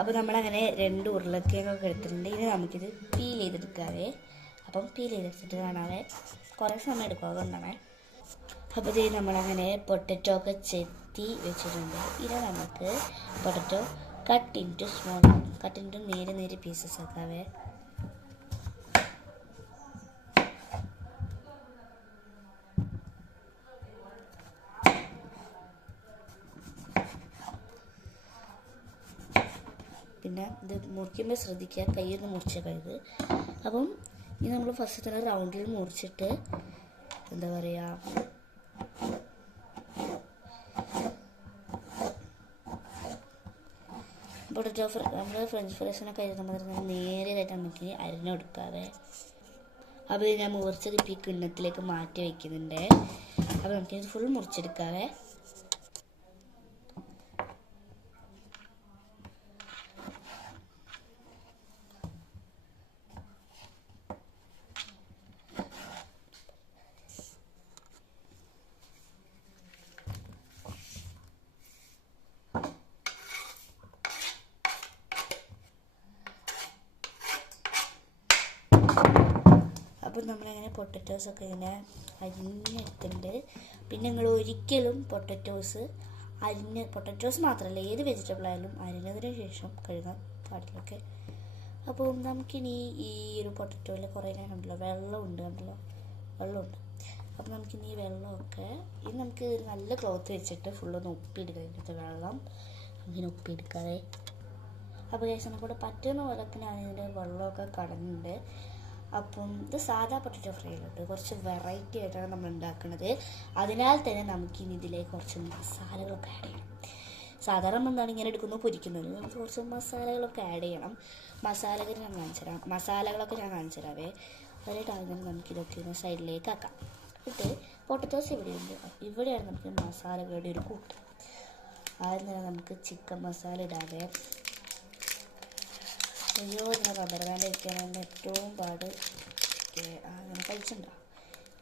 അപ്പോൾ നമ്മളങ്ങനെ 2 ഉരുളക്കിഴങ്ങൊക്കെ എടുത്തിട്ടുണ്ട്. ഇനി നമുക്കിത് പീൽ ചെയ്തെടുക്കാവേ. അപ്പം പീൽ ചെയ്തെടുത്തിട്ട് കാണാവേ. കുറേ സമയം എടുക്കും, അതുകൊണ്ടാണേ. അപ്പോൾ ഇത് നമ്മളങ്ങനെ പൊട്ടറ്റോ ഒക്കെ ചെത്തി വെച്ചിട്ടുണ്ട്. ഇനി നമുക്ക് പൊട്ടറ്റോ കട്ട് ഇൻറ്റു നേരെ പീസസ് ആക്കാവേ. പിന്നെ ഇത് മുറിക്കുമ്പോൾ ശ്രദ്ധിക്കുക, കയ്യൊന്ന് മുറിച്ചേക്കരുത്. അപ്പം ഇനി നമ്മൾ ഫസ്റ്റ് തന്നെ റൗണ്ടിൽ മുറിച്ചിട്ട് എന്താ പറയുക, പൊട്ടറ്റോ നമ്മൾ ഫ്രഞ്ച് ഫ്രൈസിനൊക്കെ നമ്മൾ നേരെയായിട്ട് നമുക്ക് അരിഞ്ഞെടുക്കാതെ. അപ്പോൾ ഞാൻ മുറിച്ചത് ഇപ്പോൾ ഈ കിണ്ണത്തിലേക്ക് മാറ്റി വയ്ക്കുന്നുണ്ട്. അപ്പോൾ നമുക്കിത് ഫുൾ മുറിച്ചെടുക്കാവേ. അപ്പോൾ നമ്മളിങ്ങനെ പൊട്ടറ്റോസൊക്കെ ഇങ്ങനെ അരിഞ്ഞെടുത്തിട്ടുണ്ട്. പിന്നെ നിങ്ങൾ ഒരിക്കലും പൊട്ടറ്റോസ് മാത്രമല്ല ഏത് വെജിറ്റബിൾ ആയാലും അരിഞ്ഞതിന് ശേഷം കഴുകാൻ പാടില്ലൊക്കെ. അപ്പോൾ നമുക്കിനി ഈ ഒരു പൊട്ടറ്റോയിൽ കുറേ ഉണ്ടല്ലോ വെള്ളമുണ്ട്. അപ്പോൾ നമുക്കിനി ഈ വെള്ളമൊക്കെ നമുക്ക് നല്ല ക്ലോത്ത് വെച്ചിട്ട് ഫുള്ളൊന്ന് ഉപ്പിയെടുക്കുക. ഇതിൻ്റെ വെള്ളം നമുക്കിനി ഉപ്പിയെടുക്കാതെ. അപ്പോൾ കേസിനെ കൂടെ പറ്റുന്ന പോലൊക്കെ ഞാൻ ഇതിൻ്റെ വെള്ളമൊക്കെ കളഞ്ഞിട്ടുണ്ട്. അപ്പം ഇത് സാധാ പൊട്ടറ്റോ ഫ്രൈ ഉണ്ട്, കുറച്ച് വെറൈറ്റി ആയിട്ടാണ് നമ്മൾ ഉണ്ടാക്കുന്നത്. അതിനാൽ തന്നെ നമുക്കിനി ഇതിലേക്ക് കുറച്ച് മസാലകളൊക്കെ ആഡ് ചെയ്യണം. സാധാരണ നമ്മൾ എന്താണ് ഇങ്ങനെ എടുക്കുന്നു പൊരിക്കുന്നത്, നമുക്ക് കുറച്ച് മസാലകളൊക്കെ ആഡ് ചെയ്യണം. മസാലകളൊക്കെ ഞാൻ കാണിച്ചു തരാവേ. ഒരേട്ട് ആദ്യം നമുക്കിതൊക്കെ ഒന്ന് സൈഡിലേക്ക് ആക്കാം. എന്നിട്ട് പൊട്ടറ്റോസ് ഇവിടെയുണ്ട്, ഇവിടെയാണ് നമുക്ക് മസാലകളുടെ ഒരു കൂട്ട്. ആദ്യം തന്നെ നമുക്ക് ചിക്കൻ മസാല ഇടാവേ. അയ്യോ, ഇങ്ങനെ പതറാണ്ടിരിക്കാനാണ് ഏറ്റവും പാട്. അങ്ങനെ കഴിച്ചിട്ടുണ്ടോ?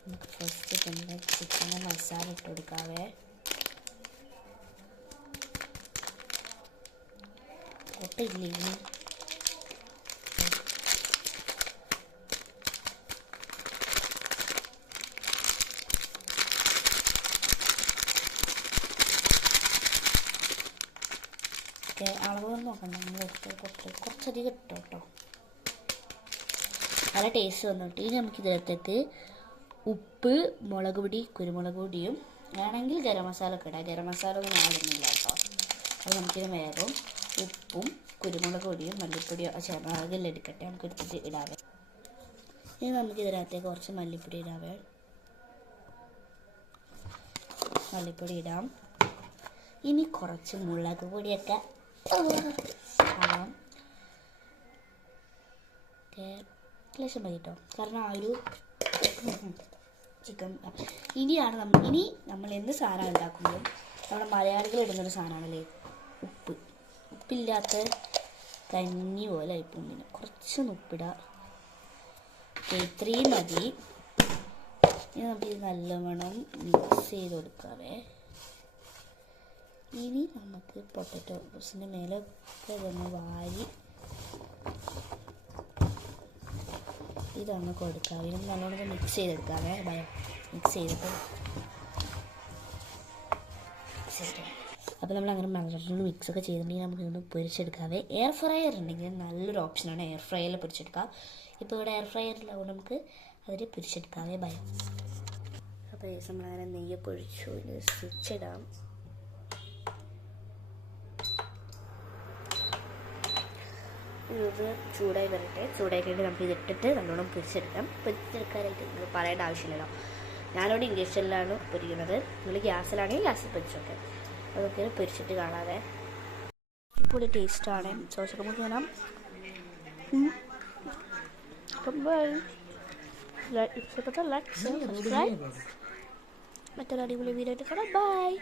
നമുക്ക് ഫസ്റ്റ് തന്നെ ചിക്കൻ മസാല ഇട്ട് കൊടുക്കാവേ. കൊട്ടയില്ലേ അളവൊന്നും നോക്കണ്ട, നമ്മൾ കുറച്ചധികം ഇട്ടോ കേട്ടോ, നല്ല ടേസ്റ്റ് വന്നിട്ട്. ഇനി നമുക്കിതിനകത്തേക്ക് ഉപ്പ്, മുളക് പൊടി, കുരുമുളക് പൊടിയും വേണമെങ്കിൽ ഗരം മസാല ഒക്കെ ഇടാം. ഗരം മസാല ഒന്നും ആടുന്നില്ല കേട്ടോ. അത് നമുക്കിത് വേഗം ഉപ്പും കുരുമുളക് പൊടിയും മല്ലിപ്പൊടിയോ മുളകെല്ലാം എടുക്കട്ടെ, നമുക്ക് എടുത്തിട്ട് ഇടാവേ. ഇനി നമുക്കിതിനകത്തേക്ക് കുറച്ച് മല്ലിപ്പൊടി ഇടാവേ. മല്ലിപ്പൊടി ഇടാം. ഇനി കുറച്ച് മുളക് പൊടിയൊക്കെ ലേശം മതി കേട്ടോ, കാരണം ആ ഒരു ചിക്കൻ. ഇനി നമ്മൾ എന്ത് സാധനം ഉണ്ടാക്കുമ്പോഴും നമ്മുടെ മലയാളികൾ ഇടുന്നൊരു സാധനമാണല്ലേ ഉപ്പില്ലാത്ത കഞ്ഞി പോലെ ആയിപ്പോൾ കുറച്ചൊന്ന് ഉപ്പിടാം. ഇത്രയും മതി. ഇനി നമുക്കിത് നല്ലവണ്ണം മിക്സ് ചെയ്ത് കൊടുക്കാവേ. ഇനി നമുക്ക് പൊട്ടറ്റോസിൻ്റെ മേലൊക്കെ ഇതൊന്ന് വാരി ഇതൊന്ന് കൊടുക്കാം. ഇനി നല്ലോണം മിക്സ് ചെയ്തെടുക്കാവേ. മിക്സ് ചെയ്തിട്ട് അപ്പോൾ നമ്മൾ അങ്ങനെ നല്ലോണം മിക്സൊക്കെ ചെയ്തിട്ടുണ്ടെങ്കിൽ നമുക്ക് ഇതൊന്ന് പൊരിച്ചെടുക്കാവേ. എയർ ഫ്രയർ ഉണ്ടെങ്കിൽ നല്ലൊരു ഓപ്ഷനാണ് എയർ ഫ്രയറിൽ പൊരിച്ചെടുക്കാം. ഇപ്പോൾ ഇവിടെ എയർ ഫ്രയറിലാവുകൊണ്ട് നമുക്ക് അതിൽ പൊരിച്ചെടുക്കാവേ. അപ്പോൾ നമ്മളങ്ങനെ നെയ്യൊക്കെ ഒഴിച്ചു. ഇത് സ്വിച്ച് ഇടാം. ഇത് ചൂടായി വരട്ടെ. ചൂടായി കഴിഞ്ഞിട്ട് നമുക്ക് ഇതിട്ടിട്ട് നല്ലോണം പൊരിച്ചെടുക്കാനായിട്ട് നിങ്ങൾ പറയേണ്ട ആവശ്യമില്ലല്ലോ. ഞാനിവിടെ ഇംഗ്ലീഷിലാണ് പൊരിക്കുന്നത്, നിങ്ങൾ ഗ്യാസിലാണെങ്കിൽ ഗ്യാസിൽ പൊരിച്ചോക്കെ. അതൊക്കെ പൊരിച്ചിട്ട് കാണാതെ ഇപ്പോൾ ടേസ്റ്റാണ്. സോസൊക്കെ നമുക്ക് വേണം. ഇഷ്ടപ്പെട്ട ലൈക്ക്, സബ്സ്ക്രൈബ്. മറ്റൊരു അടിപൊളി വീഡിയോ ആയിട്ട് കാണാം. ബൈ.